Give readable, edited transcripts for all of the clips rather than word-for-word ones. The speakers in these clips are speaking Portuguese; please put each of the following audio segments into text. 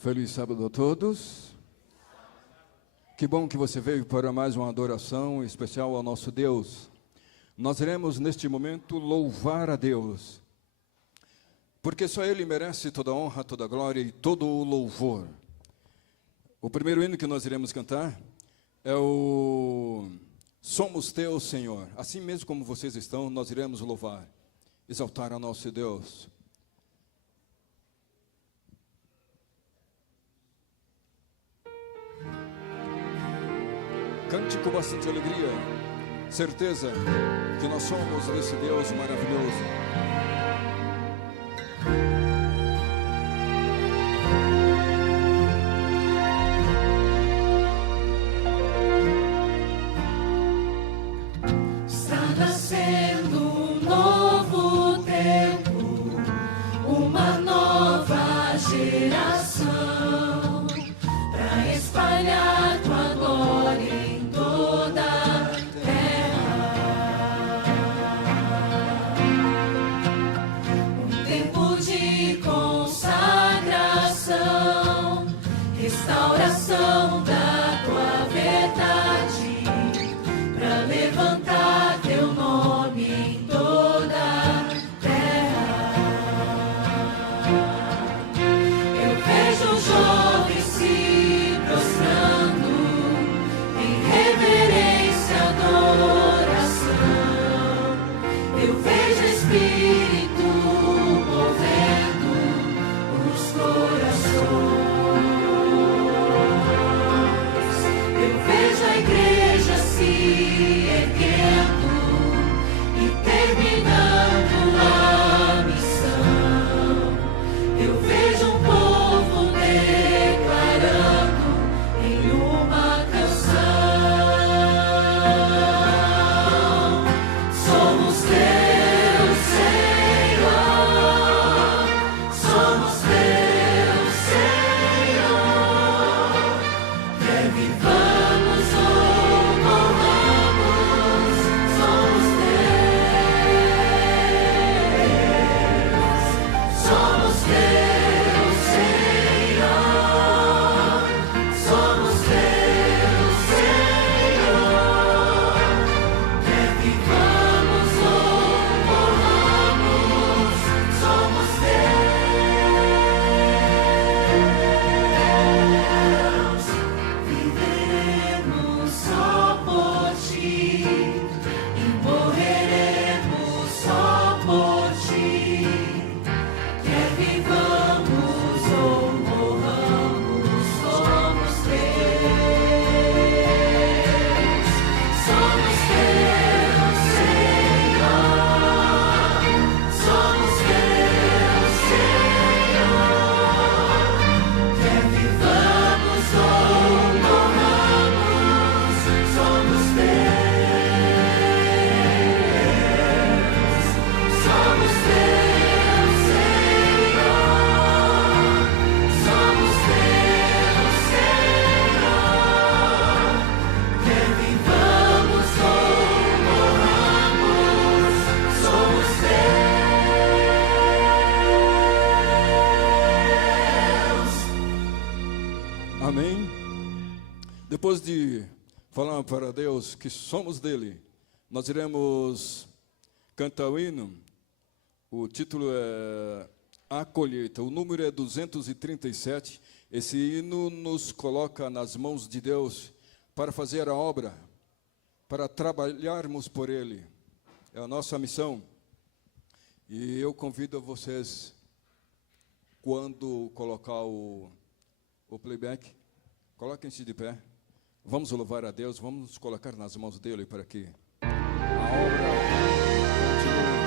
Feliz sábado a todos. Que bom que você veio para mais uma adoração especial ao nosso Deus. Nós iremos neste momento louvar a Deus, porque só Ele merece toda a honra, toda a glória e todo o louvor. O primeiro hino que nós iremos cantar é o Somos Teus, Senhor. Assim mesmo como vocês estão, nós iremos louvar, exaltar ao nosso Deus. Cante com bastante alegria, certeza que nós somos desse Deus maravilhoso. Está nascendo um novo tempo, uma nova geração, para espalhar tua glória em toda a terra. Um tempo de consagração, restauração da tua verdade, para levantar teu nome em toda a terra. Eu vejo jovens se prostrando em reverência, adoração. Eu vejo Espírito movendo os corações. Eu vejo a igreja se erguendo e terminando a missão. Eu vejo um povo declarando em uma canção: somos teus, Senhor, somos teus, Senhor. Quer vivamos ou morramos, somos teus. Somos teus, Senhor, somos teus, Senhor. Quer vivamos ou morramos, somos teus. Viveremos só por ti e morreremos só por ti. Quer vivamos ou morramos, somos teus. Somos teus, Senhor. Somos teus, Senhor. Quer vivamos ou morramos, somos teus. Somos teus, Senhor. Somos teus, Senhor. Quer vivamos ou morramos, somos teus. Amém? Depois de falar para Deus que somos dele, nós iremos cantar o hino. O título é A Colheita, o número é 237. Esse hino nos coloca nas mãos de Deus para fazer a obra, para trabalharmos por Ele. É a nossa missão. E eu convido vocês, quando colocar o playback, coloquem-se de pé. Vamos louvar a Deus, vamos nos colocar nas mãos dele para que a obra continue.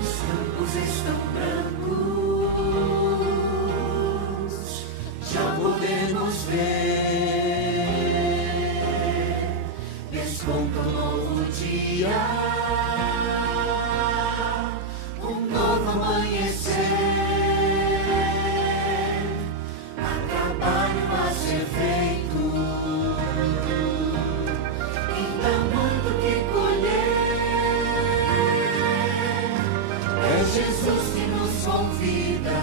Os campos estão brancos, já podemos ver Jesus que nos convida.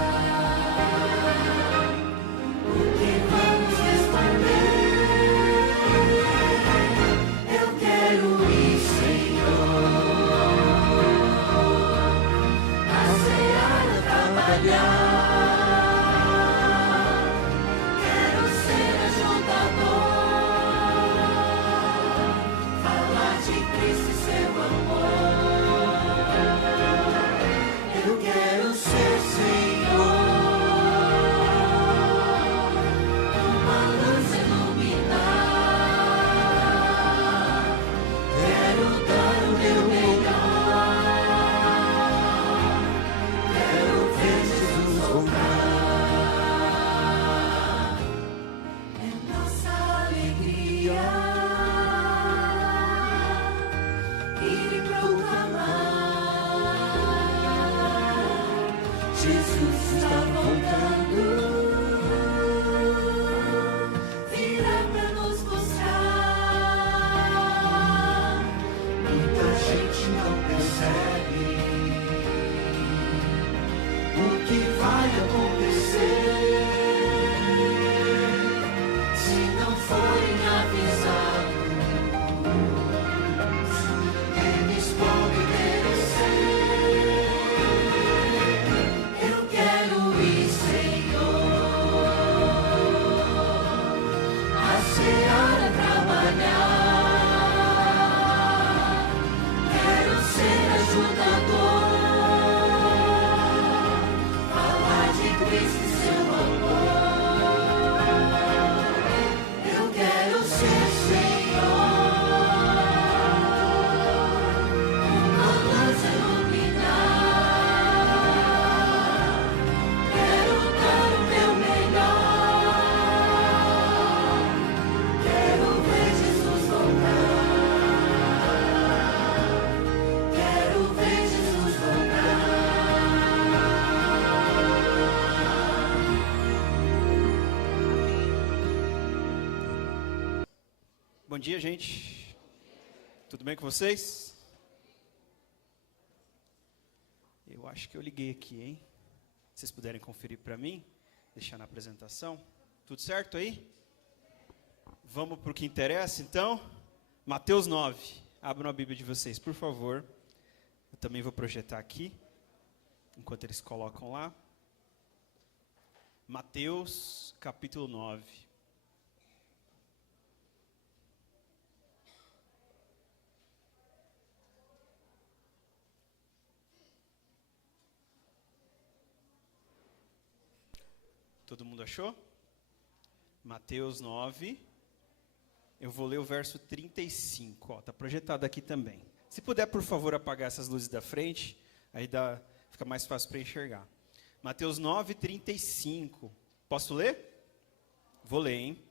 O que vamos responder? Eu quero ir, Senhor, a seara trabalhar. Quero ser ajudador, falar de Cristo e seu amor. Eu quero ser, Senhor, uma luz iluminar. Quero dar o meu melhor. Quero ver Jesus voltar. É nossa alegria ir e proclamar. Jesus está voltando, virá para nos buscar. Muita gente não percebe o que vai acontecer se não forem avisados. Eles podem perecer. Eu quero ir, Senhor, a seara trabalhar. Quero ser ajudador, falar de Cristo e seu amor. Eu quero ser, Senhor, uma luz iluminar. Quero dar o meu melhor. Quero ver Jesus voltar. Quero ver Jesus voltar. Bom dia, gente. Tudo bem com vocês? Eu acho que eu liguei aqui, hein? Se vocês puderem conferir para mim, deixar na apresentação. Tudo certo aí? Vamos para o que interessa, então? Mateus 9. Abram a Bíblia de vocês, por favor. Eu também vou projetar aqui, enquanto eles colocam lá. Mateus, capítulo 9. Todo mundo achou? Mateus 9. Eu vou ler o verso 35. Ó, tá projetado aqui também. Se puder, por favor, apagar essas luzes da frente, aí fica mais fácil para enxergar. Mateus 9, 35. Posso ler? Vou ler, hein?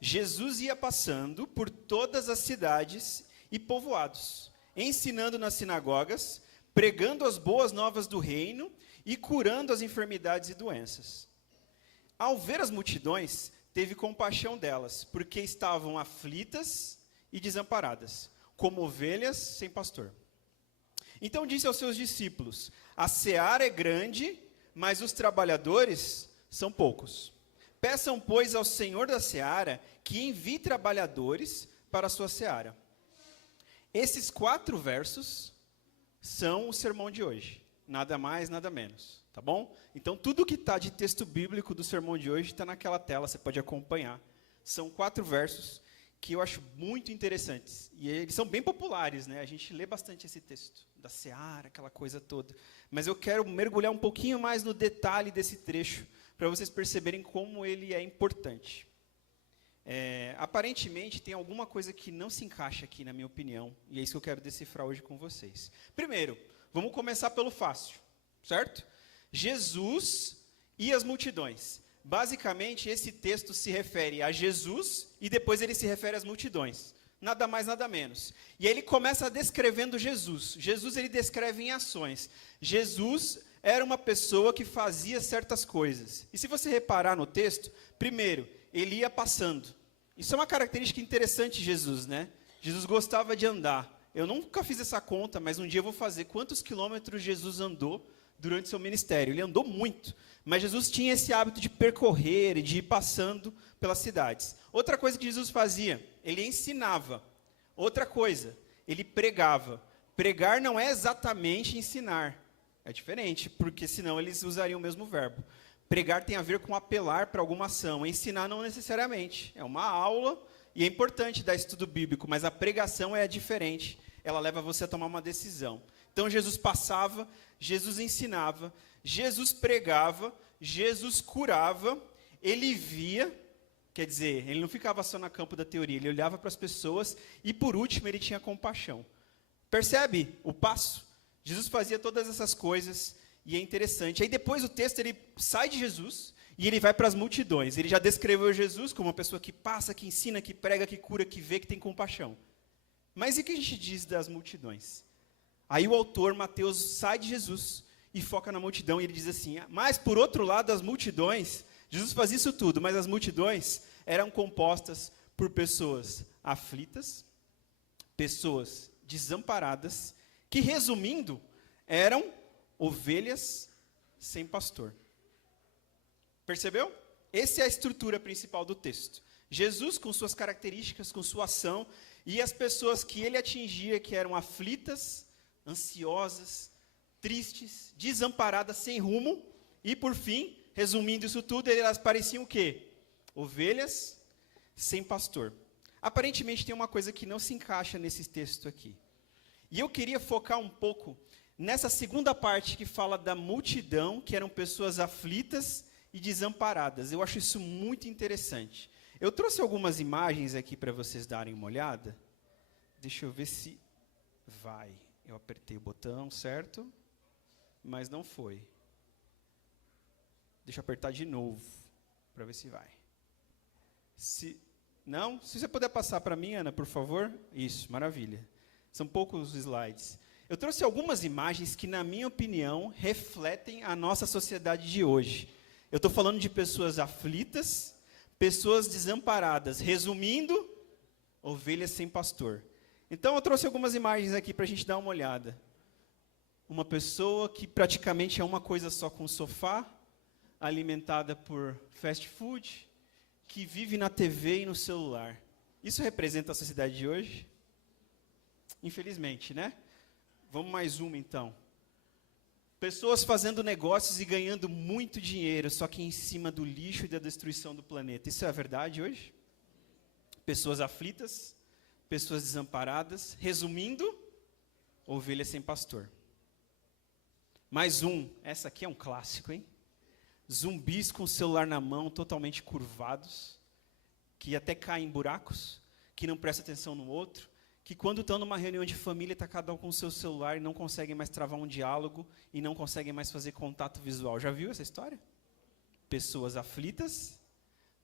Jesus ia passando por todas as cidades e povoados, ensinando nas sinagogas, pregando as boas novas do reino e curando as enfermidades e doenças. Ao ver as multidões, teve compaixão delas, porque estavam aflitas e desamparadas, como ovelhas sem pastor. Então disse aos seus discípulos: a seara é grande, mas os trabalhadores são poucos. Peçam, pois, ao Senhor da seara que envie trabalhadores para a sua seara. Esses 4 versos são o sermão de hoje. Nada mais, nada menos. Tá bom? Então, tudo que está de texto bíblico do sermão de hoje está naquela tela, você pode acompanhar. São 4 versos que eu acho muito interessantes. E eles são bem populares, né? A gente lê bastante esse texto, da seara, aquela coisa toda. Mas eu quero mergulhar um pouquinho mais no detalhe desse trecho, para vocês perceberem como ele é importante. Aparentemente, tem alguma coisa que não se encaixa aqui, na minha opinião, e é isso que eu quero decifrar hoje com vocês. Primeiro, vamos começar pelo fácil, certo? Jesus e as multidões. Basicamente, esse texto se refere a Jesus e depois ele se refere às multidões. Nada mais, nada menos. E aí ele começa descrevendo Jesus. Jesus ele descreve em ações. Jesus era uma pessoa que fazia certas coisas. E se você reparar no texto, primeiro, ele ia passando. Isso é uma característica interessante de Jesus, né? Jesus gostava de andar. eu nunca fiz essa conta, mas um dia eu vou fazer quantos quilômetros Jesus andou durante seu ministério. Ele andou muito, mas Jesus tinha esse hábito de percorrer e de ir passando pelas cidades. Outra coisa que Jesus fazia, ele ensinava. Outra coisa, ele pregava. Pregar não é exatamente ensinar, é diferente, porque senão eles usariam o mesmo verbo. Pregar tem a ver com apelar para alguma ação, ensinar não necessariamente. É uma aula e é importante dar estudo bíblico, mas a pregação é diferente. Ela leva você a tomar uma decisão. Então Jesus passava, Jesus ensinava, Jesus pregava, Jesus curava, ele via, quer dizer, ele não ficava só no campo da teoria, ele olhava para as pessoas e por último ele tinha compaixão. Percebe o passo? Jesus fazia todas essas coisas e é interessante. Aí depois o texto ele sai de Jesus e ele vai para as multidões. Ele já descreveu Jesus como uma pessoa que passa, que ensina, que prega, que cura, que vê, que tem compaixão. Mas e o que a gente diz das multidões? Aí o autor, Mateus, sai de Jesus e foca na multidão e ele diz assim, mas por outro lado as multidões, Jesus fazia isso tudo, mas as multidões eram compostas por pessoas aflitas, pessoas desamparadas, que resumindo, eram ovelhas sem pastor. Percebeu? Essa é a estrutura principal do texto. Jesus com suas características, com sua ação, e as pessoas que ele atingia, que eram aflitas, ansiosas, tristes, desamparadas, sem rumo, e por fim, resumindo isso tudo, elas pareciam o quê? Ovelhas sem pastor. Aparentemente tem uma coisa que não se encaixa nesse texto aqui. E eu queria focar um pouco nessa segunda parte que fala da multidão, que eram pessoas aflitas e desamparadas. Eu acho isso muito interessante. Eu trouxe algumas imagens aqui para vocês darem uma olhada. Deixa eu ver se vai. Eu apertei o botão, certo? Mas não foi. Deixa eu apertar de novo, para ver se vai. Não? Se você puder passar para mim, Ana, por favor. Isso, maravilha. São poucos slides. Eu trouxe algumas imagens que, na minha opinião, refletem a nossa sociedade de hoje. Eu estou falando de pessoas aflitas, pessoas desamparadas. Resumindo, ovelhas sem pastor. Então, eu trouxe algumas imagens aqui para a gente dar uma olhada. Uma pessoa que praticamente é uma coisa só com o sofá, alimentada por fast food, que vive na TV e no celular. Isso representa a sociedade de hoje? Infelizmente, né? Vamos mais uma, então. Pessoas fazendo negócios e ganhando muito dinheiro, só que em cima do lixo e da destruição do planeta. Isso é a verdade hoje? Pessoas aflitas, pessoas desamparadas. Resumindo, ovelhas sem pastor. Mais um. Essa aqui é um clássico, hein? Zumbis com o celular na mão, totalmente curvados, que até caem em buracos, que não prestam atenção no outro, que quando estão numa reunião de família, está cada um com o seu celular e não conseguem mais travar um diálogo e não conseguem mais fazer contato visual. Já viu essa história? Pessoas aflitas,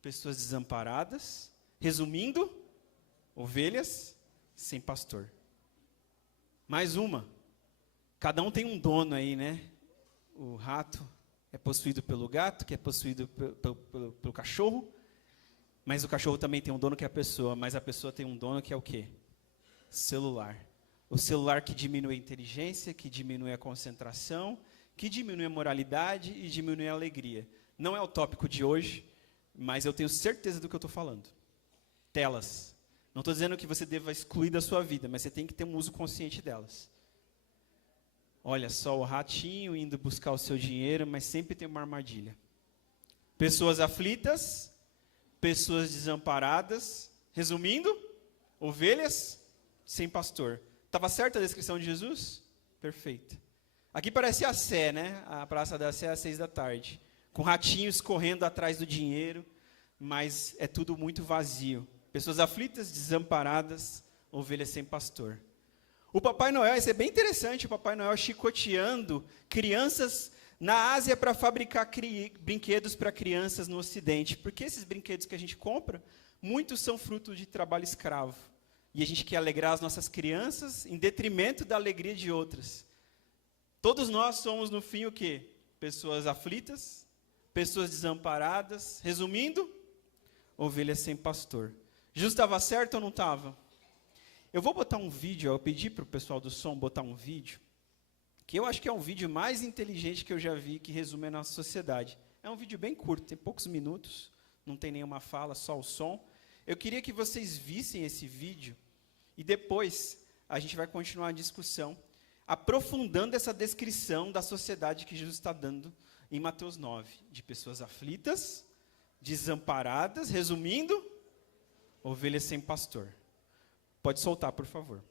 pessoas desamparadas, resumindo, ovelhas sem pastor. Mais uma. Cada um tem um dono aí, né? O rato é possuído pelo gato, que é possuído pelo cachorro, mas o cachorro também tem um dono que é a pessoa, mas a pessoa tem um dono que é o quê? Celular. O celular que diminui a inteligência, que diminui a concentração, que diminui a moralidade e diminui a alegria. Não é o tópico de hoje, mas eu tenho certeza do que eu estou falando. Telas. Não estou dizendo que você deva excluir da sua vida, mas você tem que ter um uso consciente delas. Olha só o ratinho indo buscar o seu dinheiro, mas sempre tem uma armadilha. Pessoas aflitas, pessoas desamparadas. Resumindo, ovelhas sem pastor. Estava certa a descrição de Jesus? Perfeita. Aqui parece a Sé, né? A Praça da Sé às 18h, com ratinhos correndo atrás do dinheiro, mas é tudo muito vazio. Pessoas aflitas, desamparadas, ovelhas sem pastor. O Papai Noel, isso é bem interessante, o Papai Noel chicoteando crianças na Ásia para fabricar brinquedos para crianças no Ocidente. Porque esses brinquedos que a gente compra, muitos são fruto de trabalho escravo. E a gente quer alegrar as nossas crianças em detrimento da alegria de outras. Todos nós somos, no fim, o quê? Pessoas aflitas, pessoas desamparadas. Resumindo, ovelhas sem pastor. Jesus estava certo ou não estava? Eu vou botar um vídeo, eu pedi para o pessoal do som botar um vídeo, que eu acho que é um vídeo mais inteligente que eu já vi, que resume a nossa sociedade. É um vídeo bem curto, tem poucos minutos, não tem nenhuma fala, só o som. Eu queria que vocês vissem esse vídeo, e depois a gente vai continuar a discussão, aprofundando essa descrição da sociedade que Jesus está dando em Mateus 9, de pessoas aflitas, desamparadas, resumindo, ovelhas sem pastor. Pode soltar, por favor.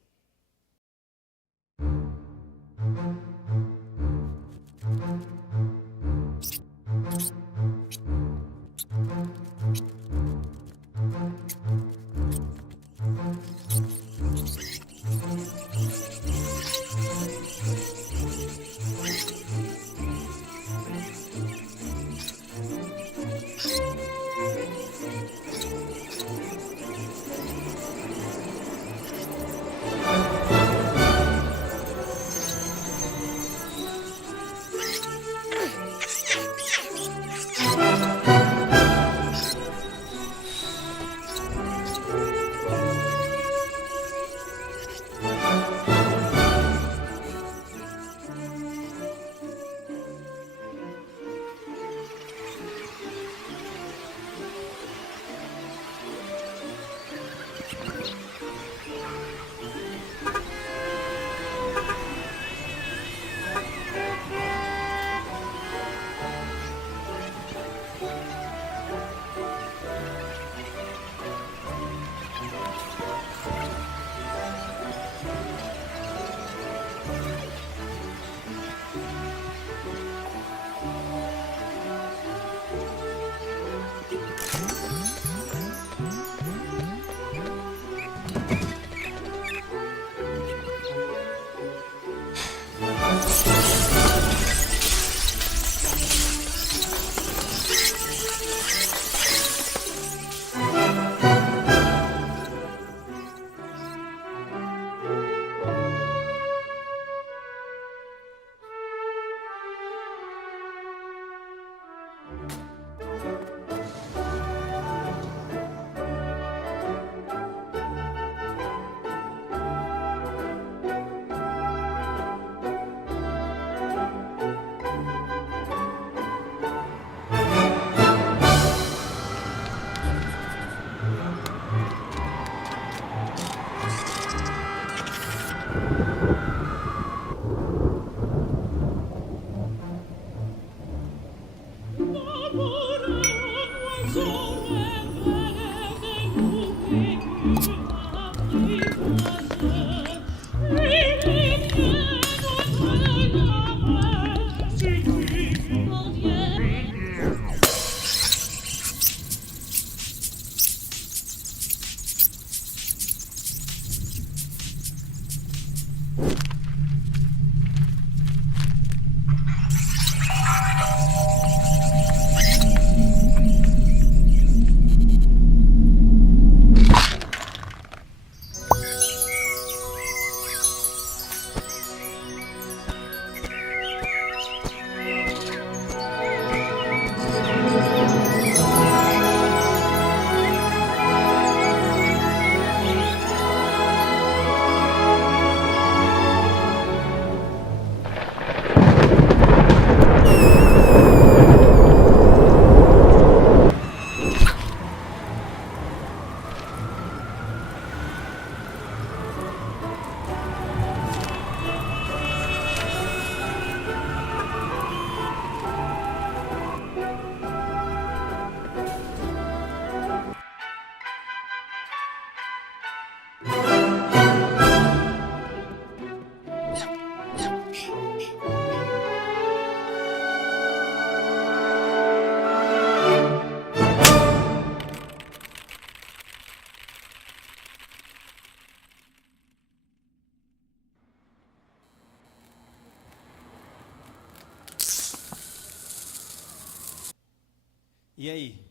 E aí,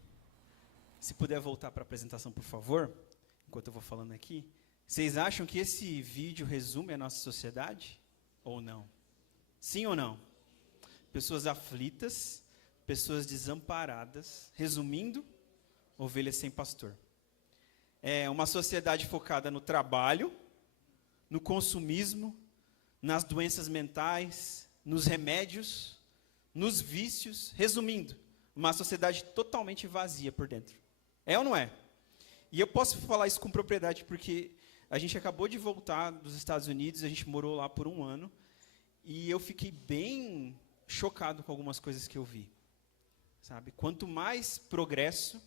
se puder voltar para a apresentação, por favor, enquanto eu vou falando aqui, vocês acham que esse vídeo resume a nossa sociedade? Ou não? Sim ou não? Pessoas aflitas, pessoas desamparadas, resumindo, ovelhas sem pastor. É uma sociedade focada no trabalho, no consumismo, nas doenças mentais, nos remédios, nos vícios. Resumindo, uma sociedade totalmente vazia por dentro. É ou não é? E eu posso falar isso com propriedade porque a gente acabou de voltar dos Estados Unidos, a gente morou lá por 1 ano, e eu fiquei bem chocado com algumas coisas que eu vi. Sabe? Quanto mais progresso,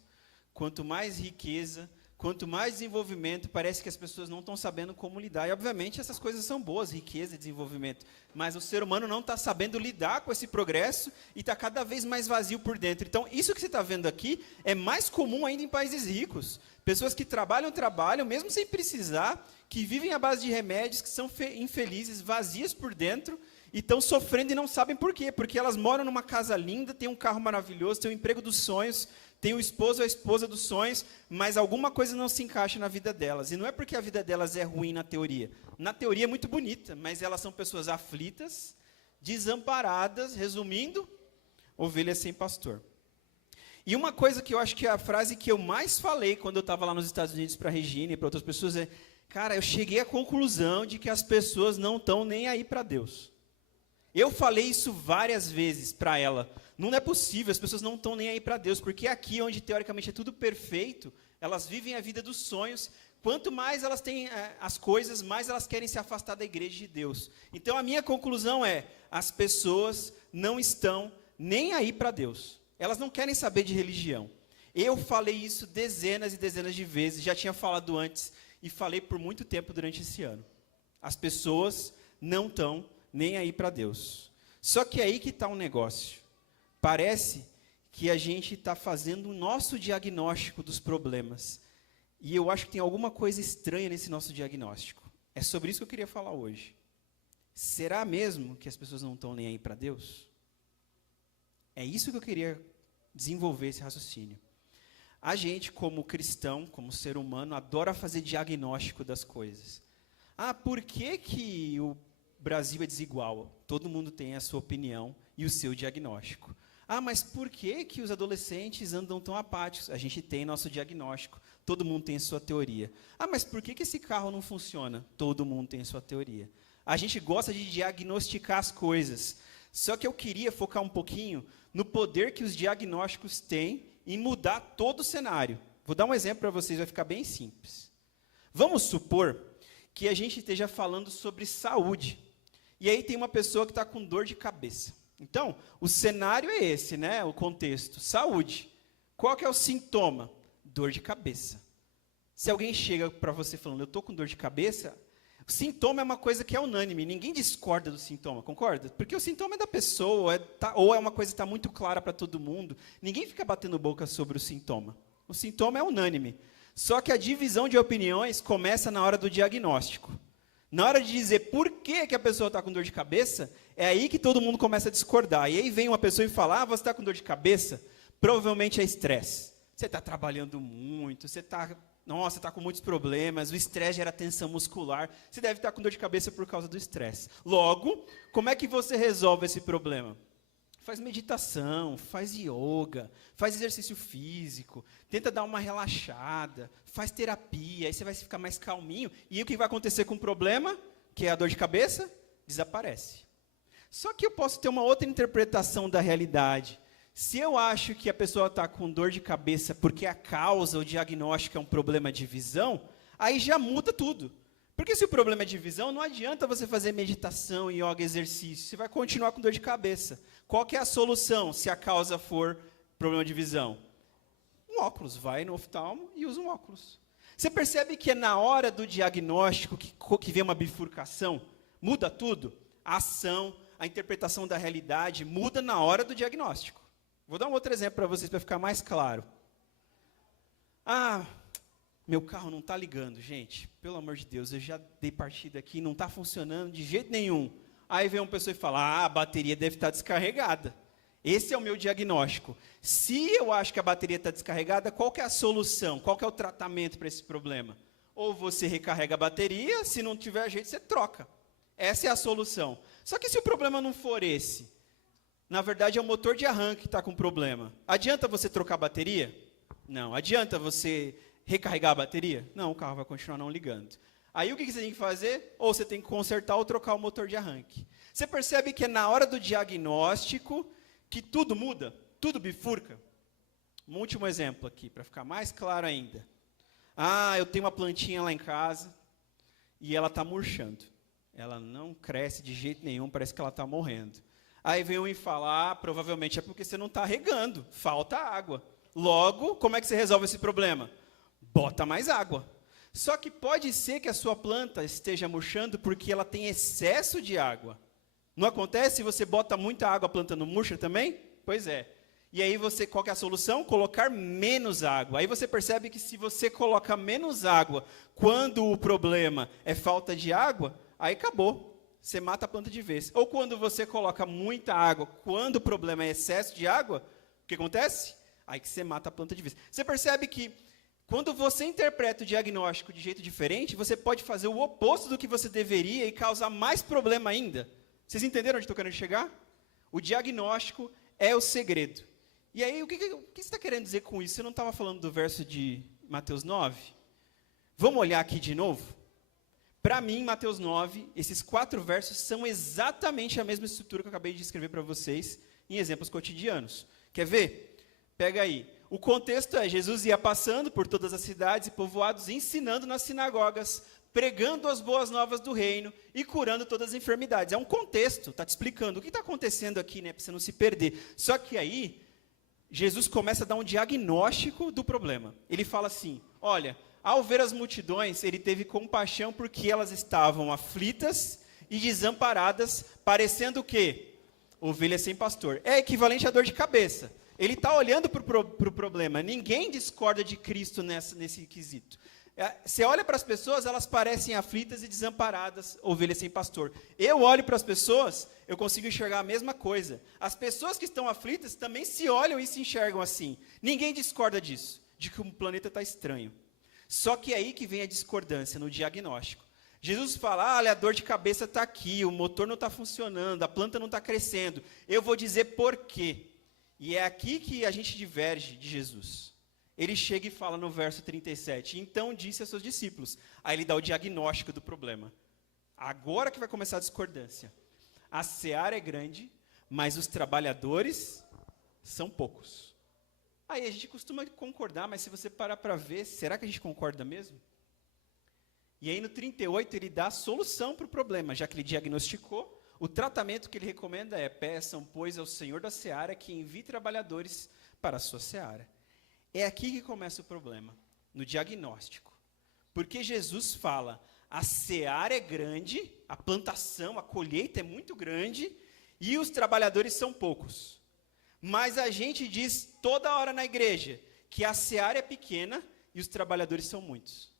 quanto mais riqueza, quanto mais desenvolvimento, parece que as pessoas não estão sabendo como lidar. E, obviamente, essas coisas são boas, riqueza e desenvolvimento. Mas o ser humano não está sabendo lidar com esse progresso e está cada vez mais vazio por dentro. Então, isso que você está vendo aqui é mais comum ainda em países ricos. Pessoas que trabalham, mesmo sem precisar, que vivem à base de remédios, que são infelizes, vazias por dentro, e estão sofrendo e não sabem por quê. Porque elas moram numa casa linda, têm um carro maravilhoso, têm o emprego dos sonhos, tem o esposo ou a esposa dos sonhos, mas alguma coisa não se encaixa na vida delas. E não é porque a vida delas é ruim na teoria. Na teoria é muito bonita, mas elas são pessoas aflitas, desamparadas, resumindo, ovelhas sem pastor. E uma coisa que eu acho que é a frase que eu mais falei quando eu estava lá nos Estados Unidos para a Regina e para outras pessoas é, cara, eu cheguei à conclusão de que as pessoas não estão nem aí para Deus. Eu falei isso várias vezes para ela. Não é possível, as pessoas não estão nem aí para Deus, porque aqui, onde teoricamente é tudo perfeito, elas vivem a vida dos sonhos. Quanto mais elas têm as coisas, mais elas querem se afastar da igreja de Deus. Então, a minha conclusão é, as pessoas não estão nem aí para Deus. Elas não querem saber de religião. Eu falei isso dezenas e dezenas de vezes, já tinha falado antes, e falei por muito tempo durante esse ano. As pessoas não estão nem aí para Deus. Só que é aí que está um negócio. Parece que a gente está fazendo o nosso diagnóstico dos problemas. E eu acho que tem alguma coisa estranha nesse nosso diagnóstico. É sobre isso que eu queria falar hoje. Será mesmo que as pessoas não estão nem aí para Deus? É isso que eu queria desenvolver esse raciocínio. A gente, como cristão, como ser humano, adora fazer diagnóstico das coisas. Ah, por que o Brasil é desigual? Todo mundo tem a sua opinião e o seu diagnóstico. Ah, mas por que os adolescentes andam tão apáticos? A gente tem nosso diagnóstico. Todo mundo tem a sua teoria. Ah, mas por que esse carro não funciona? Todo mundo tem a sua teoria. A gente gosta de diagnosticar as coisas. Só que eu queria focar um pouquinho no poder que os diagnósticos têm em mudar todo o cenário. Vou dar um exemplo para vocês, vai ficar bem simples. Vamos supor que a gente esteja falando sobre saúde. E aí tem uma pessoa que está com dor de cabeça. Então, o cenário é esse, né? O contexto. Saúde. Qual que é o sintoma? Dor de cabeça. Se alguém chega para você falando, eu estou com dor de cabeça, o sintoma é uma coisa que é unânime. Ninguém discorda do sintoma, concorda? Porque o sintoma é da pessoa, ou é uma coisa que está muito clara para todo mundo. Ninguém fica batendo boca sobre o sintoma. O sintoma é unânime. Só que a divisão de opiniões começa na hora do diagnóstico. Na hora de dizer por que a pessoa está com dor de cabeça, é aí que todo mundo começa a discordar. E aí vem uma pessoa e fala, você está com dor de cabeça? Provavelmente é estresse. Você está trabalhando muito, você está com muitos problemas, o estresse gera tensão muscular. Você deve estar com dor de cabeça por causa do estresse. Logo, como é que você resolve esse problema? Faz meditação, faz yoga, faz exercício físico, tenta dar uma relaxada, faz terapia, aí você vai ficar mais calminho. E o que vai acontecer com o problema, que é a dor de cabeça? Desaparece. Só que eu posso ter uma outra interpretação da realidade. Se eu acho que a pessoa está com dor de cabeça porque a causa, o diagnóstico é um problema de visão, aí já muda tudo. Porque se o problema é de visão, não adianta você fazer meditação, yoga, exercício. Você vai continuar com dor de cabeça. Qual que é a solução se a causa for problema de visão? Um óculos. Vai no oftalmo e usa um óculos. Você percebe que é na hora do diagnóstico que vem uma bifurcação? Muda tudo? A ação, a interpretação da realidade muda na hora do diagnóstico. Vou dar um outro exemplo para vocês, para ficar mais claro. Meu carro não está ligando, gente. Pelo amor de Deus, eu já dei partida aqui, não está funcionando de jeito nenhum. Aí vem uma pessoa e fala, a bateria deve estar descarregada. Esse é o meu diagnóstico. Se eu acho que a bateria está descarregada, qual que é a solução? Qual que é o tratamento para esse problema? Ou você recarrega a bateria, se não tiver jeito, você troca. Essa é a solução. Só que se o problema não for esse, na verdade é o motor de arranque que está com problema. Adianta você trocar a bateria? Não. Adianta você recarregar a bateria? Não, o carro vai continuar não ligando. Aí o que você tem que fazer? Ou você tem que consertar ou trocar o motor de arranque. Você percebe que é na hora do diagnóstico que tudo muda, tudo bifurca. Um último exemplo aqui, para ficar mais claro ainda. Eu tenho uma plantinha lá em casa e ela está murchando. Ela não cresce de jeito nenhum, parece que ela está morrendo. Aí vem um e fala, provavelmente é porque você não está regando, falta água. Logo, como é que você resolve esse problema? Bota mais água. Só que pode ser que a sua planta esteja murchando porque ela tem excesso de água. Não acontece se você bota muita água, a planta não murcha também? Pois é. E aí qual que é a solução? Colocar menos água. Aí você percebe que se você coloca menos água, quando o problema é falta de água, aí acabou. Você mata a planta de vez. Ou quando você coloca muita água, quando o problema é excesso de água, o que acontece? Aí que você mata a planta de vez. Você percebe que quando você interpreta o diagnóstico de jeito diferente, você pode fazer o oposto do que você deveria e causar mais problema ainda. Vocês entenderam onde estou querendo chegar? O diagnóstico é o segredo. E aí, o que você está querendo dizer com isso? Você não estava falando do verso de Mateus 9? Vamos olhar aqui de novo? Para mim, Mateus 9, esses 4 versos são exatamente a mesma estrutura que eu acabei de escrever para vocês em exemplos cotidianos. Quer ver? Pega aí. O contexto é, Jesus ia passando por todas as cidades e povoados, ensinando nas sinagogas, pregando as boas novas do reino e curando todas as enfermidades. É um contexto, está te explicando o que está acontecendo aqui, né, para você não se perder. Só que aí, Jesus começa a dar um diagnóstico do problema. Ele fala assim, olha, ao ver as multidões, ele teve compaixão porque elas estavam aflitas e desamparadas, parecendo o quê? Ovelhas sem pastor. É equivalente à dor de cabeça. Ele está olhando para o problema. Ninguém discorda de Cristo nesse quesito. Você olha para as pessoas, elas parecem aflitas e desamparadas, ovelhas sem pastor. Eu olho para as pessoas, eu consigo enxergar a mesma coisa. As pessoas que estão aflitas também se olham e se enxergam assim. Ninguém discorda disso, de que o planeta está estranho. Só que é aí que vem a discordância, no diagnóstico. Jesus fala, olha, a dor de cabeça está aqui, o motor não está funcionando, a planta não está crescendo. Eu vou dizer por quê. E é aqui que a gente diverge de Jesus. Ele chega e fala no verso 37, então disse aos seus discípulos. Aí ele dá o diagnóstico do problema. Agora que vai começar a discordância. A seara é grande, mas os trabalhadores são poucos. Aí a gente costuma concordar, mas se você parar para ver, será que a gente concorda mesmo? E aí no 38 ele dá a solução para o problema, já que ele diagnosticou. O tratamento que ele recomenda é, peçam, pois, ao Senhor da seara que envie trabalhadores para a sua seara. É aqui que começa o problema, no diagnóstico. Porque Jesus fala, a seara é grande, a plantação, a colheita é muito grande, e os trabalhadores são poucos. Mas a gente diz toda hora na igreja, que a seara é pequena e os trabalhadores são muitos.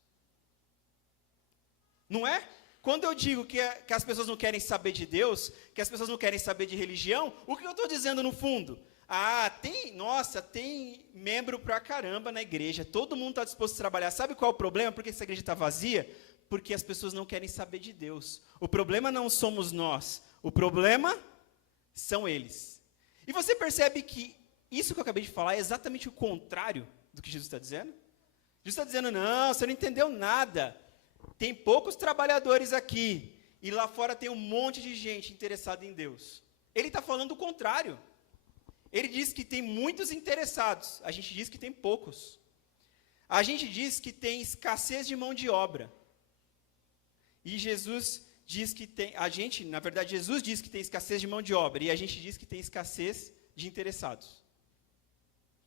Não é? Quando eu digo que as pessoas não querem saber de Deus, que as pessoas não querem saber de religião, o que eu estou dizendo no fundo? Tem membro pra caramba na igreja, todo mundo está disposto a trabalhar. Sabe qual é o problema? Por que essa igreja está vazia? Porque as pessoas não querem saber de Deus. O problema não somos nós, o problema são eles. E você percebe que isso que eu acabei de falar é exatamente o contrário do que Jesus está dizendo? Jesus está dizendo, não, você não entendeu nada. Tem poucos trabalhadores aqui, e lá fora tem um monte de gente interessada em Deus. Ele está falando o contrário. Ele diz que tem muitos interessados, a gente diz que tem poucos. A gente diz que tem escassez de mão de obra. E Jesus diz que tem, Jesus diz que tem escassez de mão de obra, e a gente diz que tem escassez de interessados.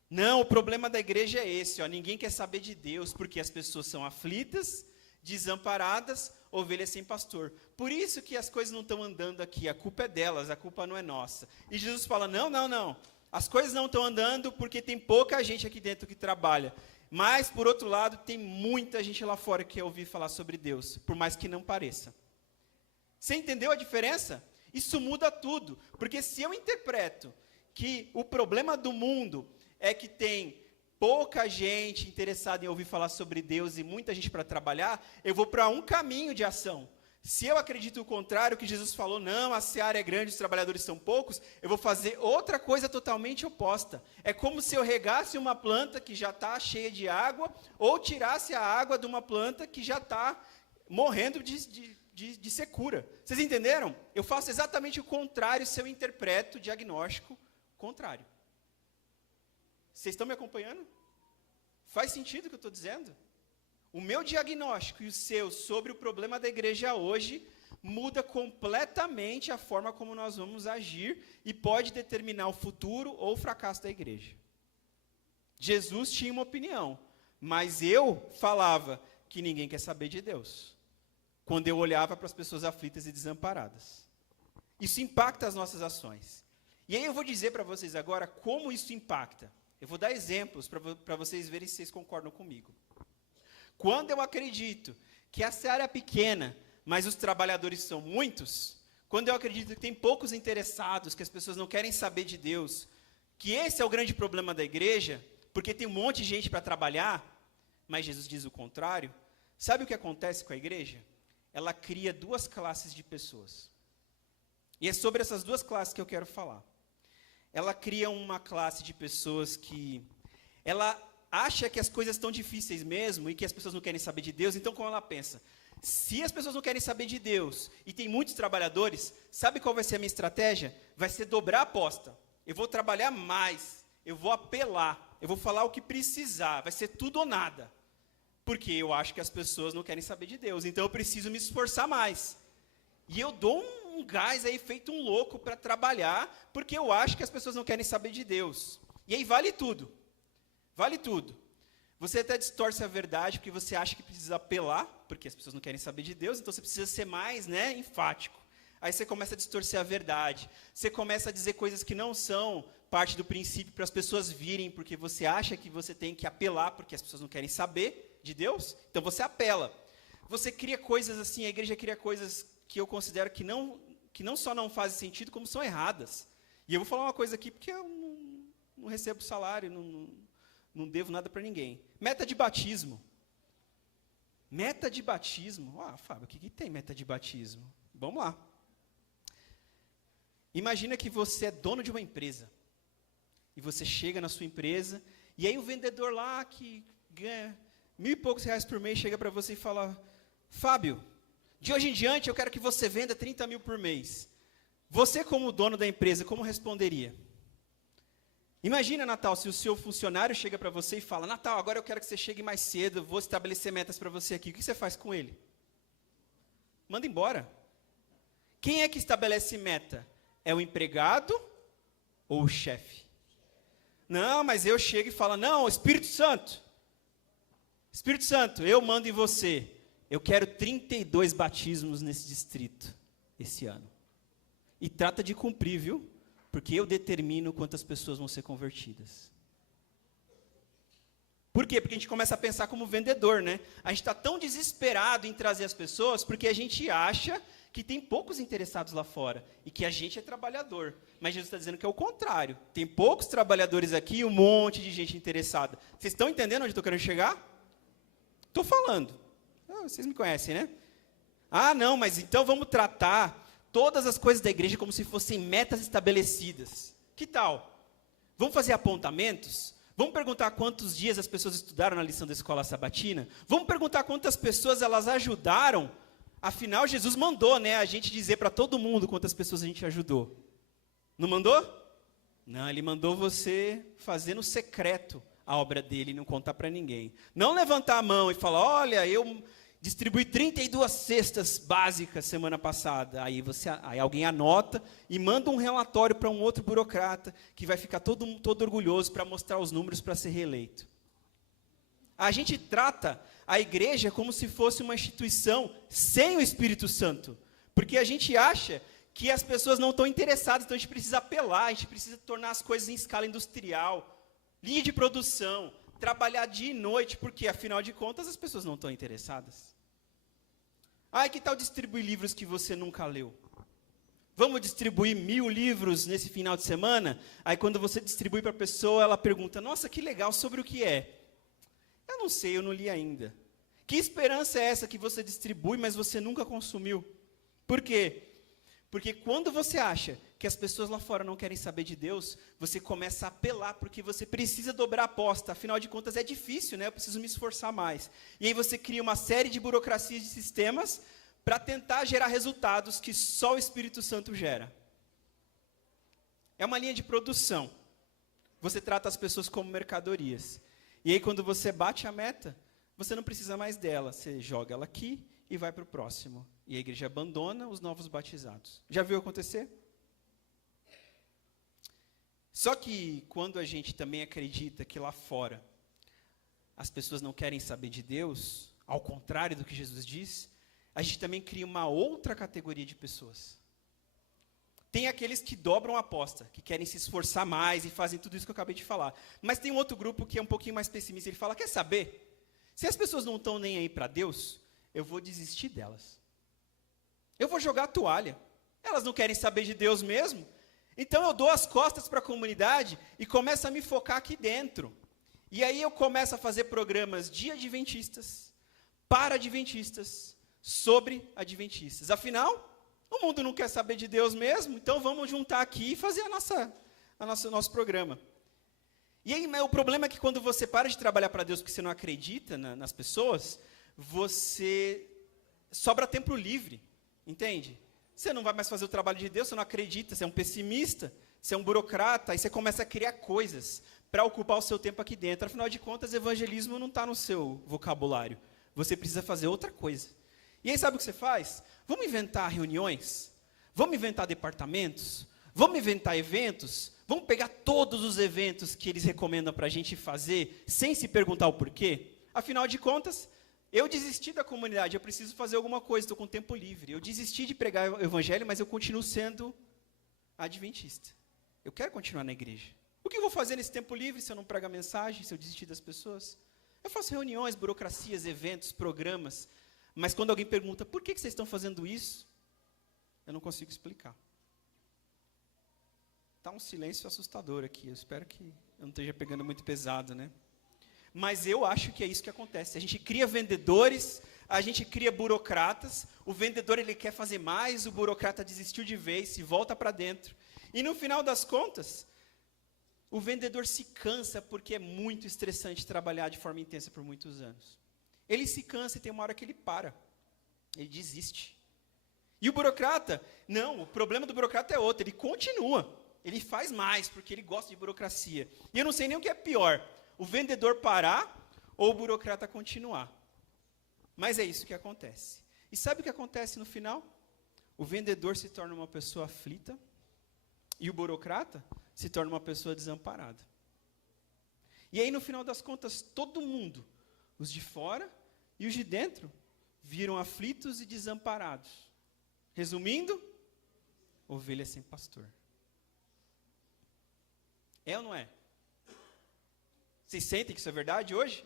Não, o problema da igreja é esse, ninguém quer saber de Deus, porque as pessoas são aflitas, desamparadas, ovelhas sem pastor. Por isso que as coisas não estão andando aqui, a culpa é delas, a culpa não é nossa. E Jesus fala, não, as coisas não estão andando porque tem pouca gente aqui dentro que trabalha. Mas, por outro lado, tem muita gente lá fora que quer ouvir falar sobre Deus, por mais que não pareça. Você entendeu a diferença? Isso muda tudo, porque se eu interpreto que o problema do mundo é que tem pouca gente interessada em ouvir falar sobre Deus e muita gente para trabalhar, eu vou para um caminho de ação. Se eu acredito o contrário, que Jesus falou, não, a seara é grande, os trabalhadores são poucos, eu vou fazer outra coisa totalmente oposta. É como se eu regasse uma planta que já está cheia de água, ou tirasse a água de uma planta que já está morrendo de secura. Vocês entenderam? Eu faço exatamente o contrário se eu interpreto o diagnóstico contrário. Vocês estão me acompanhando? Faz sentido o que eu estou dizendo? O meu diagnóstico e o seu sobre o problema da igreja hoje muda completamente a forma como nós vamos agir e pode determinar o futuro ou o fracasso da igreja. Jesus tinha uma opinião, mas eu falava que ninguém quer saber de Deus, quando eu olhava para as pessoas aflitas e desamparadas. Isso impacta as nossas ações. E aí eu vou dizer para vocês agora como isso impacta. Eu vou dar exemplos para vocês verem se vocês concordam comigo. Quando eu acredito que essa área é pequena, mas os trabalhadores são muitos, quando eu acredito que tem poucos interessados, que as pessoas não querem saber de Deus, que esse é o grande problema da igreja, porque tem um monte de gente para trabalhar, mas Jesus diz o contrário, sabe o que acontece com a igreja? Ela cria duas classes de pessoas. E é sobre essas duas classes que eu quero falar. Ela cria uma classe de pessoas que ela acha que as coisas estão difíceis mesmo e que as pessoas não querem saber de Deus, então como ela pensa? Se as pessoas não querem saber de Deus e tem muitos trabalhadores, sabe qual vai ser a minha estratégia? Vai ser dobrar a aposta. Eu vou trabalhar mais, eu vou apelar, eu vou falar o que precisar, vai ser tudo ou nada. Porque eu acho que as pessoas não querem saber de Deus, então eu preciso me esforçar mais. E eu dou um gás aí feito um louco para trabalhar, porque eu acho que as pessoas não querem saber de Deus. E aí vale tudo. Vale tudo. Você até distorce a verdade, porque você acha que precisa apelar, porque as pessoas não querem saber de Deus, então você precisa ser mais, enfático. Aí você começa a distorcer a verdade. Você começa a dizer coisas que não são parte do princípio para as pessoas virem, porque você acha que você tem que apelar, porque as pessoas não querem saber de Deus, então você apela. Você cria coisas assim, a igreja cria coisas que eu considero que não só não fazem sentido, como são erradas. E eu vou falar uma coisa aqui, porque eu não recebo salário, não devo nada para ninguém. Meta de batismo. Meta de batismo. Fábio, o que tem meta de batismo? Vamos lá. Imagina que você é dono de uma empresa. E você chega na sua empresa, e aí o vendedor lá, que ganha R$1.000 e poucos por mês, chega para você e fala: Fábio, de hoje em diante eu quero que você venda 30 mil por mês. Você, como dono da empresa, como responderia? Imagina, Natal, se o seu funcionário chega para você e fala: Natal, agora eu quero que você chegue mais cedo, eu vou estabelecer metas para você aqui. O que você faz com ele? Manda embora. Quem é que estabelece meta? É o empregado ou o chefe? Não, mas eu chego e falo: não, Espírito Santo, eu mando em você. Eu quero 32 batismos nesse distrito, esse ano. E trata de cumprir, viu? Porque eu determino quantas pessoas vão ser convertidas. Por quê? Porque a gente começa a pensar como vendedor, né? A gente está tão desesperado em trazer as pessoas, porque a gente acha que tem poucos interessados lá fora, e que a gente é trabalhador. Mas Jesus está dizendo que é o contrário. Tem poucos trabalhadores aqui e um monte de gente interessada. Vocês estão entendendo onde estou querendo chegar? Estou falando. Vocês me conhecem, né? Não, mas então vamos tratar todas as coisas da igreja como se fossem metas estabelecidas. Que tal? Vamos fazer apontamentos? Vamos perguntar quantos dias as pessoas estudaram na lição da escola sabatina? Vamos perguntar quantas pessoas elas ajudaram? Afinal, Jesus mandou, a gente dizer para todo mundo quantas pessoas a gente ajudou. Não mandou? Não, ele mandou você fazer no secreto a obra dele e não contar para ninguém. Não levantar a mão e falar: olha, eu distribuí 32 cestas básicas semana passada. Aí alguém anota e manda um relatório para um outro burocrata que vai ficar todo orgulhoso para mostrar os números para ser reeleito. A gente trata a igreja como se fosse uma instituição sem o Espírito Santo, porque a gente acha que as pessoas não estão interessadas, então a gente precisa apelar, a gente precisa tornar as coisas em escala industrial, linha de produção, trabalhar dia e noite, porque afinal de contas as pessoas não estão interessadas. Que tal distribuir livros que você nunca leu? Vamos distribuir 1000 livros nesse final de semana? Aí quando você distribui para a pessoa, ela pergunta: nossa, que legal, sobre o que é? Eu não sei, eu não li ainda. Que esperança é essa que você distribui, mas você nunca consumiu? Por quê? Porque quando você acha que as pessoas lá fora não querem saber de Deus, você começa a apelar, porque você precisa dobrar a aposta. Afinal de contas, é difícil, né? Eu preciso me esforçar mais. E aí você cria uma série de burocracias, de sistemas, para tentar gerar resultados que só o Espírito Santo gera. É uma linha de produção. Você trata as pessoas como mercadorias. E aí, quando você bate a meta, você não precisa mais dela. Você joga ela aqui e vai para o próximo. E a igreja abandona os novos batizados. Já viu acontecer? Só que, quando a gente também acredita que lá fora as pessoas não querem saber de Deus, ao contrário do que Jesus diz, a gente também cria uma outra categoria de pessoas. Tem aqueles que dobram a aposta, que querem se esforçar mais e fazem tudo isso que eu acabei de falar. Mas tem um outro grupo que é um pouquinho mais pessimista. Ele fala, quer saber? Se as pessoas não estão nem aí para Deus, eu vou desistir delas. Eu vou jogar a toalha. Elas não querem saber de Deus mesmo. Então eu dou as costas para a comunidade e começo a me focar aqui dentro. E aí eu começo a fazer programas de adventistas, para adventistas, sobre adventistas. Afinal, o mundo não quer saber de Deus mesmo, então vamos juntar aqui e fazer o nosso programa. E aí, o problema é que quando você para de trabalhar para Deus porque você não acredita nas pessoas, você sobra tempo livre, entende? Você não vai mais fazer o trabalho de Deus, você não acredita, você é um pessimista, você é um burocrata, aí você começa a criar coisas para ocupar o seu tempo aqui dentro. Afinal de contas, evangelismo não está no seu vocabulário. Você precisa fazer outra coisa. E aí, sabe o que você faz? Vamos inventar reuniões? Vamos inventar departamentos? Vamos inventar eventos? Vamos pegar todos os eventos que eles recomendam para a gente fazer, sem se perguntar o porquê? Afinal de contas, eu desisti da comunidade, eu preciso fazer alguma coisa, estou com tempo livre. Eu desisti de pregar o evangelho, mas eu continuo sendo adventista. Eu quero continuar na igreja. O que eu vou fazer nesse tempo livre se eu não pregar mensagem, se eu desistir das pessoas? Eu faço reuniões, burocracias, eventos, programas. Mas quando alguém pergunta, por que vocês estão fazendo isso? Eu não consigo explicar. Está um silêncio assustador aqui. Eu espero que eu não esteja pegando muito pesado, né? Mas eu acho que é isso que acontece. A gente cria vendedores, a gente cria burocratas. O vendedor ele quer fazer mais, o burocrata desistiu de vez, se volta para dentro. E no final das contas, o vendedor se cansa porque é muito estressante trabalhar de forma intensa por muitos anos. Ele se cansa e tem uma hora que ele para. Ele desiste. E o burocrata, não, o problema do burocrata é outro, ele continua. Ele faz mais, porque ele gosta de burocracia. E eu não sei nem o que é pior, o vendedor parar ou o burocrata continuar. Mas é isso que acontece. E sabe o que acontece no final? O vendedor se torna uma pessoa aflita e o burocrata se torna uma pessoa desamparada. E aí, no final das contas, todo mundo, os de fora e os de dentro, viram aflitos e desamparados. Resumindo, ovelha sem pastor. É ou não é? Vocês sentem que isso é verdade hoje?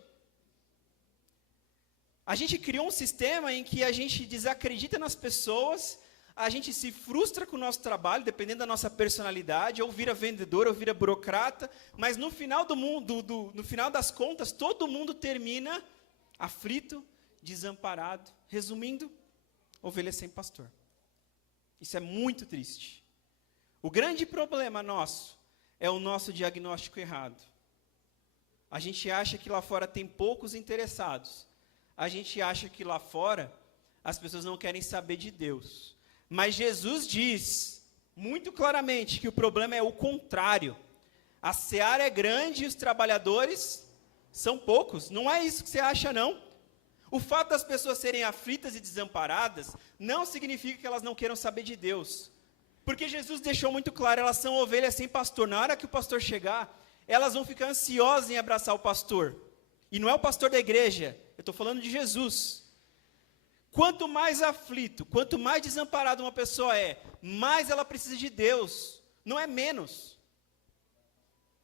A gente criou um sistema em que a gente desacredita nas pessoas, a gente se frustra com o nosso trabalho, dependendo da nossa personalidade, ou vira vendedor, ou vira burocrata, mas no final no final das contas, todo mundo termina aflito, desamparado. Resumindo, ovelha sem pastor. Isso é muito triste. O grande problema nosso é o nosso diagnóstico errado. A gente acha que lá fora tem poucos interessados. A gente acha que lá fora as pessoas não querem saber de Deus. Mas Jesus diz muito claramente que o problema é o contrário. A seara é grande e os trabalhadores são poucos. Não é isso que você acha, não. O fato das pessoas serem aflitas e desamparadas não significa que elas não queiram saber de Deus. Porque Jesus deixou muito claro, elas são ovelhas sem pastor. Na hora que o pastor chegar, elas vão ficar ansiosas em abraçar o pastor. E não é o pastor da igreja, eu estou falando de Jesus. Quanto mais aflito, quanto mais desamparado uma pessoa é, mais ela precisa de Deus, não é menos.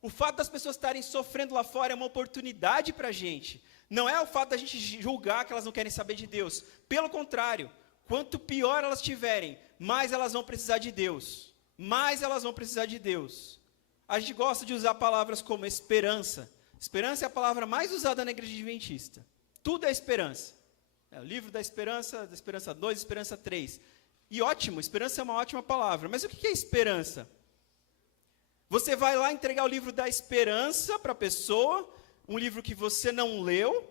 O fato das pessoas estarem sofrendo lá fora é uma oportunidade para a gente. Não é o fato da gente julgar que elas não querem saber de Deus. Pelo contrário, quanto pior elas tiverem, mais elas vão precisar de Deus. Mais elas vão precisar de Deus. A gente gosta de usar palavras como esperança. Esperança é a palavra mais usada na igreja adventista. Tudo é esperança. É o livro da Esperança 2, Esperança 3. E ótimo, esperança é uma ótima palavra. Mas o que é esperança? Você vai lá entregar o livro da esperança para a pessoa, um livro que você não leu,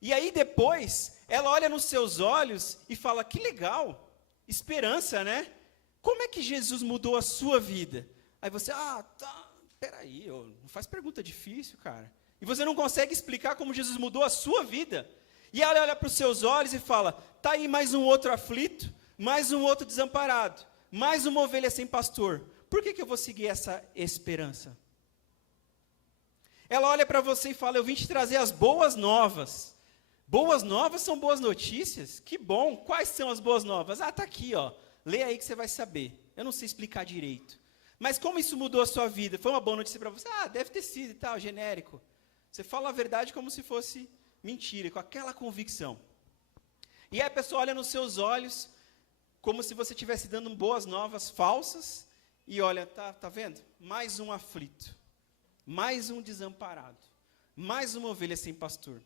e aí depois ela olha nos seus olhos e fala, que legal, esperança, né? Como é que Jesus mudou a sua vida? Aí você, peraí, não faz pergunta difícil, cara. E você não consegue explicar como Jesus mudou a sua vida. E ela olha para os seus olhos e fala, tá aí mais um outro aflito, mais um outro desamparado, mais uma ovelha sem pastor. Por que eu vou seguir essa esperança? Ela olha para você e fala, eu vim te trazer as boas novas. Boas novas são boas notícias? Que bom, quais são as boas novas? Tá aqui, ó. Lê aí que você vai saber. Eu não sei explicar direito. Mas como isso mudou a sua vida? Foi uma boa notícia para você? Deve ter sido e tal, genérico. Você fala a verdade como se fosse mentira, com aquela convicção. E aí a pessoa olha nos seus olhos, como se você estivesse dando boas novas falsas, e olha, tá vendo? Mais um aflito, mais um desamparado, mais uma ovelha sem pastor.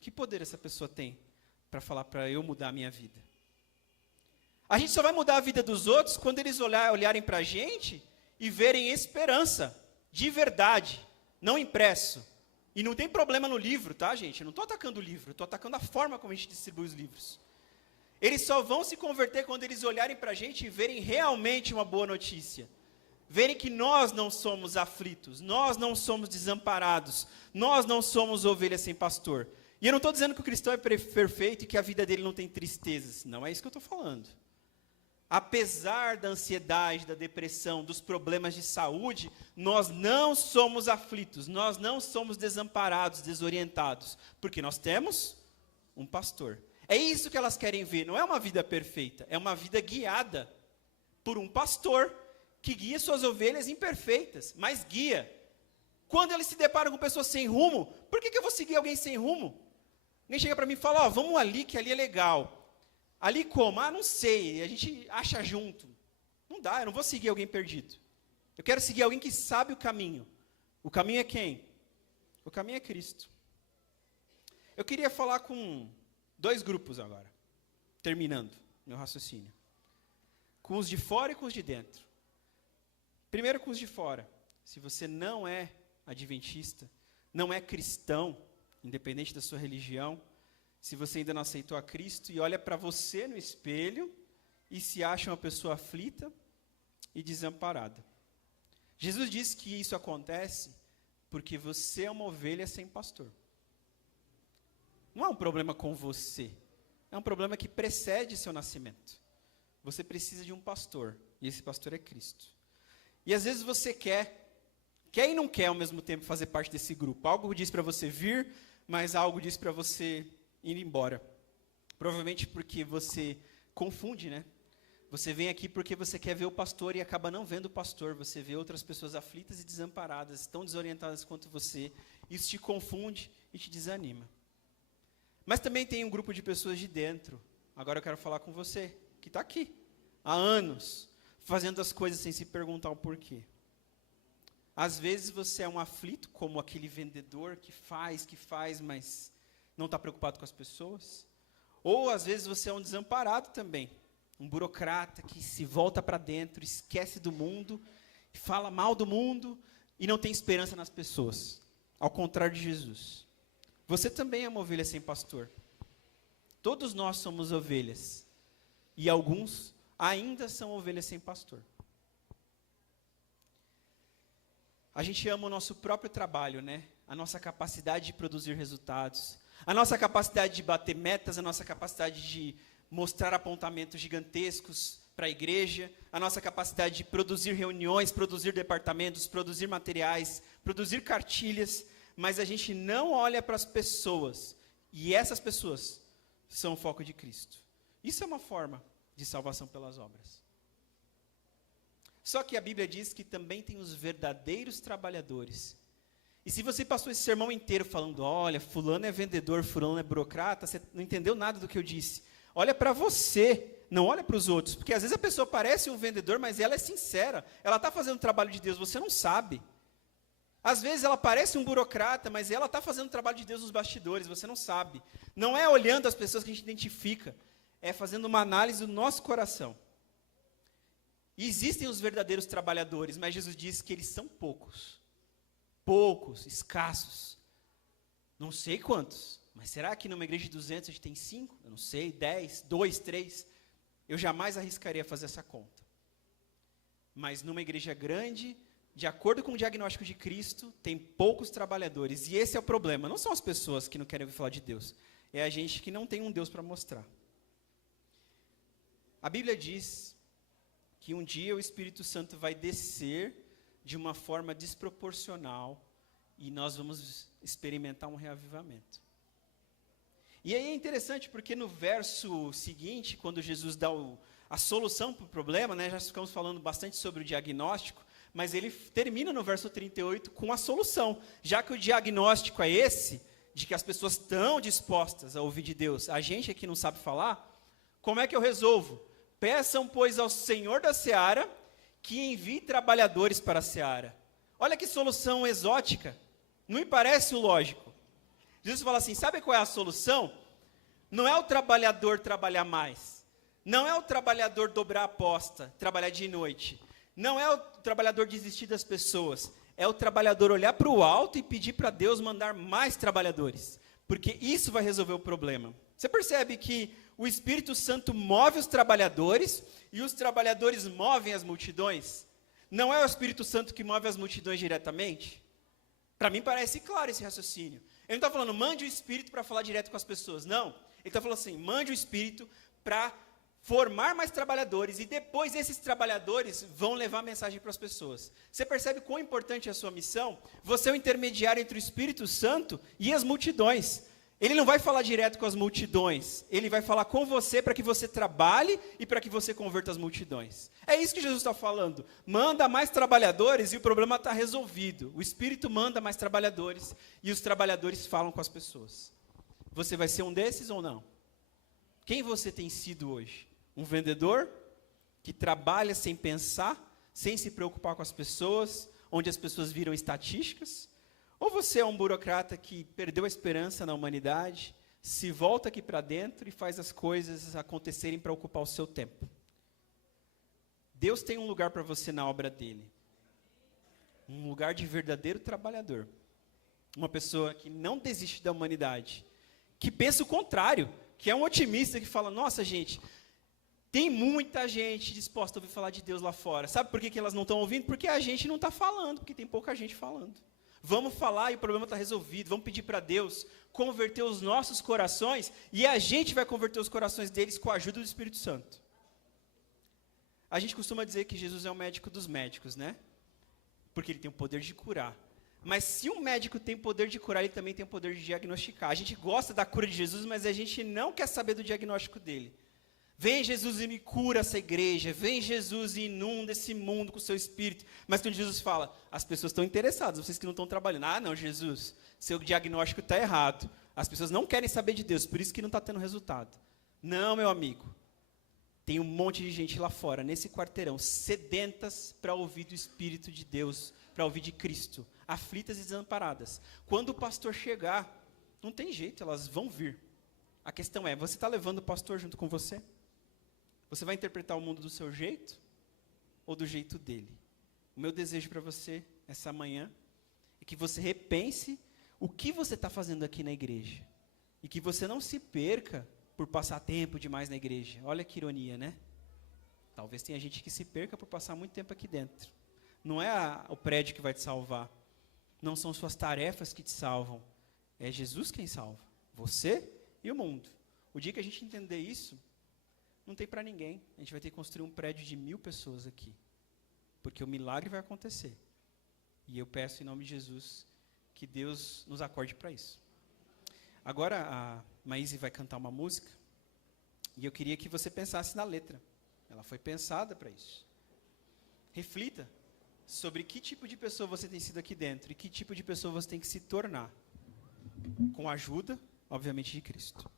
Que poder essa pessoa tem para falar para eu mudar a minha vida? A gente só vai mudar a vida dos outros quando eles olharem para a gente e verem esperança, de verdade, não impresso. E não tem problema no livro, tá, gente? Eu não estou atacando o livro, eu estou atacando a forma como a gente distribui os livros. Eles só vão se converter quando eles olharem para a gente e verem realmente uma boa notícia. Verem que nós não somos aflitos, nós não somos desamparados, nós não somos ovelhas sem pastor. E eu não estou dizendo que o cristão é perfeito e que a vida dele não tem tristezas. Não é isso que eu estou falando. Apesar da ansiedade, da depressão, dos problemas de saúde, nós não somos aflitos, nós não somos desamparados, desorientados, porque nós temos um pastor. É isso que elas querem ver, não é uma vida perfeita, é uma vida guiada por um pastor que guia suas ovelhas imperfeitas, mas guia. Quando eles se deparam com pessoas sem rumo, por que eu vou seguir alguém sem rumo? Alguém chega para mim e fala, vamos ali, que ali é legal. Ali como? Não sei, a gente acha junto. Não dá, eu não vou seguir alguém perdido. Eu quero seguir alguém que sabe o caminho. O caminho é quem? O caminho é Cristo. Eu queria falar com 2 grupos agora, terminando meu raciocínio. Com os de fora e com os de dentro. Primeiro com os de fora. Se você não é adventista, não é cristão, independente da sua religião, se você ainda não aceitou a Cristo e olha para você no espelho e se acha uma pessoa aflita e desamparada. Jesus disse que isso acontece porque você é uma ovelha sem pastor. Não é um problema com você, é um problema que precede seu nascimento. Você precisa de um pastor, e esse pastor é Cristo. E às vezes você quer e não quer ao mesmo tempo fazer parte desse grupo. Algo diz para você vir, mas algo diz para você ir embora. Provavelmente porque você confunde, né? Você vem aqui porque você quer ver o pastor e acaba não vendo o pastor. Você vê outras pessoas aflitas e desamparadas, tão desorientadas quanto você. Isso te confunde e te desanima. Mas também tem um grupo de pessoas de dentro. Agora eu quero falar com você, que está aqui, há anos, fazendo as coisas sem se perguntar o porquê. Às vezes você é um aflito, como aquele vendedor que faz, mas não está preocupado com as pessoas. Ou às vezes você é um desamparado também, um burocrata que se volta para dentro, esquece do mundo, fala mal do mundo e não tem esperança nas pessoas, ao contrário de Jesus. Você também é uma ovelha sem pastor. Todos nós somos ovelhas, e alguns ainda são ovelhas sem pastor. A gente ama o nosso próprio trabalho, né? A nossa capacidade de produzir resultados, a nossa capacidade de bater metas, a nossa capacidade de mostrar apontamentos gigantescos para a igreja, a nossa capacidade de produzir reuniões, produzir departamentos, produzir materiais, produzir cartilhas, mas a gente não olha para as pessoas, e essas pessoas são o foco de Cristo. Isso é uma forma de salvação pelas obras. Só que a Bíblia diz que também tem os verdadeiros trabalhadores. E se você passou esse sermão inteiro falando, olha, fulano é vendedor, fulano é burocrata, você não entendeu nada do que eu disse. Olha para você, não olha para os outros, porque às vezes a pessoa parece um vendedor, mas ela é sincera, ela está fazendo o trabalho de Deus, você não sabe. Às vezes ela parece um burocrata, mas ela está fazendo o trabalho de Deus nos bastidores, você não sabe. Não é olhando as pessoas que a gente identifica, é fazendo uma análise do nosso coração. E existem os verdadeiros trabalhadores, mas Jesus diz que eles são poucos. Poucos, escassos. Não sei quantos, mas será que numa igreja de 200 a gente tem 5? Eu não sei, 10, 2, 3. Eu jamais arriscaria fazer essa conta. Mas numa igreja grande, de acordo com o diagnóstico de Cristo, tem poucos trabalhadores. E esse é o problema. Não são as pessoas que não querem ouvir falar de Deus. É a gente que não tem um Deus para mostrar. A Bíblia diz que um dia o Espírito Santo vai descer de uma forma desproporcional e nós vamos experimentar um reavivamento. E aí é interessante porque no verso seguinte, quando Jesus dá a solução para o problema, né, já ficamos falando bastante sobre o diagnóstico, mas ele termina no verso 38 com a solução. Já que o diagnóstico é esse, de que as pessoas estão dispostas a ouvir de Deus, a gente aqui não sabe falar, como é que eu resolvo? Peçam, pois, ao Senhor da seara que envie trabalhadores para a seara. Olha que solução exótica. Não me parece o lógico. Jesus fala assim, sabe qual é a solução? Não é o trabalhador trabalhar mais. Não é o trabalhador dobrar a aposta, trabalhar de noite. Não é o trabalhador desistir das pessoas. É o trabalhador olhar para o alto e pedir para Deus mandar mais trabalhadores. Porque isso vai resolver o problema. Você percebe que o Espírito Santo move os trabalhadores e os trabalhadores movem as multidões? Não é o Espírito Santo que move as multidões diretamente? Para mim parece claro esse raciocínio. Ele não está falando, mande o Espírito para falar direto com as pessoas. Não. Ele está falando assim, mande o Espírito para formar mais trabalhadores e depois esses trabalhadores vão levar a mensagem para as pessoas. Você percebe quão importante é a sua missão? Você é o intermediário entre o Espírito Santo e as multidões. Ele não vai falar direto com as multidões, ele vai falar com você para que você trabalhe e para que você converta as multidões. É isso que Jesus está falando. Manda mais trabalhadores e o problema está resolvido. O Espírito manda mais trabalhadores e os trabalhadores falam com as pessoas. Você vai ser um desses ou não? Quem você tem sido hoje? Um vendedor que trabalha sem pensar, sem se preocupar com as pessoas, onde as pessoas viram estatísticas? Ou você é um burocrata que perdeu a esperança na humanidade, se volta aqui para dentro e faz as coisas acontecerem para ocupar o seu tempo? Deus tem um lugar para você na obra dele. Um lugar de verdadeiro trabalhador. Uma pessoa que não desiste da humanidade, que pensa o contrário, que é um otimista que fala, nossa gente, tem muita gente disposta a ouvir falar de Deus lá fora. Sabe por que elas não estão ouvindo? Porque a gente não está falando, porque tem pouca gente falando. Vamos falar e o problema está resolvido. Vamos pedir para Deus converter os nossos corações e a gente vai converter os corações deles com a ajuda do Espírito Santo. A gente costuma dizer que Jesus é o médico dos médicos, né? Porque ele tem o poder de curar. Mas se um médico tem o poder de curar, ele também tem o poder de diagnosticar. A gente gosta da cura de Jesus, mas a gente não quer saber do diagnóstico dele. Vem Jesus e me cura essa igreja, vem Jesus e inunda esse mundo com o seu Espírito. Mas quando Jesus fala, as pessoas estão interessadas, vocês que não estão trabalhando. Ah, não, Jesus, seu diagnóstico está errado. As pessoas não querem saber de Deus, por isso que não está tendo resultado. Não, meu amigo, tem um monte de gente lá fora, nesse quarteirão, sedentas para ouvir do Espírito de Deus, para ouvir de Cristo, aflitas e desamparadas. Quando o pastor chegar, não tem jeito, elas vão vir. A questão é, você está levando o pastor junto com você? Você vai interpretar o mundo do seu jeito ou do jeito dele? O meu desejo para você, essa manhã, é que você repense o que você está fazendo aqui na igreja. E que você não se perca por passar tempo demais na igreja. Olha que ironia, né? Talvez tenha gente que se perca por passar muito tempo aqui dentro. Não é o prédio que vai te salvar. Não são suas tarefas que te salvam. É Jesus quem salva. Você e o mundo. O dia que a gente entender isso, não tem para ninguém. A gente vai ter que construir um prédio de 1000 pessoas aqui. Porque o milagre vai acontecer. E eu peço em nome de Jesus que Deus nos acorde para isso. Agora a Maíse vai cantar uma música. E eu queria que você pensasse na letra. Ela foi pensada para isso. Reflita sobre que tipo de pessoa você tem sido aqui dentro. E que tipo de pessoa você tem que se tornar. Com a ajuda, obviamente, de Cristo.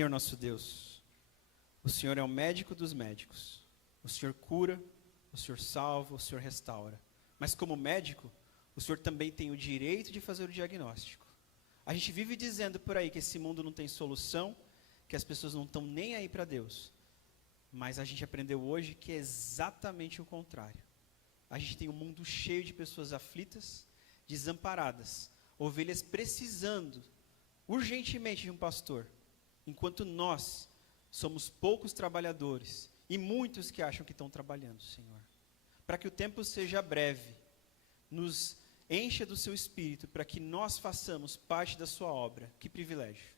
Senhor nosso Deus, o Senhor é o médico dos médicos. O Senhor cura, o Senhor salva, o Senhor restaura. Mas como médico, o Senhor também tem o direito de fazer o diagnóstico. A gente vive dizendo por aí que esse mundo não tem solução, que as pessoas não estão nem aí para Deus. Mas a gente aprendeu hoje que é exatamente o contrário. A gente tem um mundo cheio de pessoas aflitas, desamparadas, ovelhas precisando urgentemente de um pastor, enquanto nós somos poucos trabalhadores e muitos que acham que estão trabalhando, Senhor. Para que o tempo seja breve, nos encha do seu Espírito, para que nós façamos parte da sua obra. Que privilégio.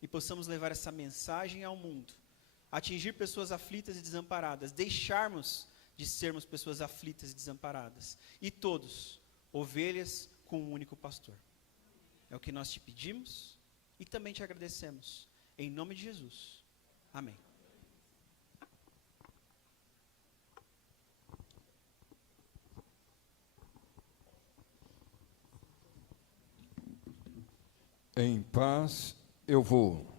E possamos levar essa mensagem ao mundo, atingir pessoas aflitas e desamparadas, deixarmos de sermos pessoas aflitas e desamparadas, e todos, ovelhas com um único pastor. É o que nós te pedimos e também te agradecemos. Em nome de Jesus. Amém. Em paz eu vou.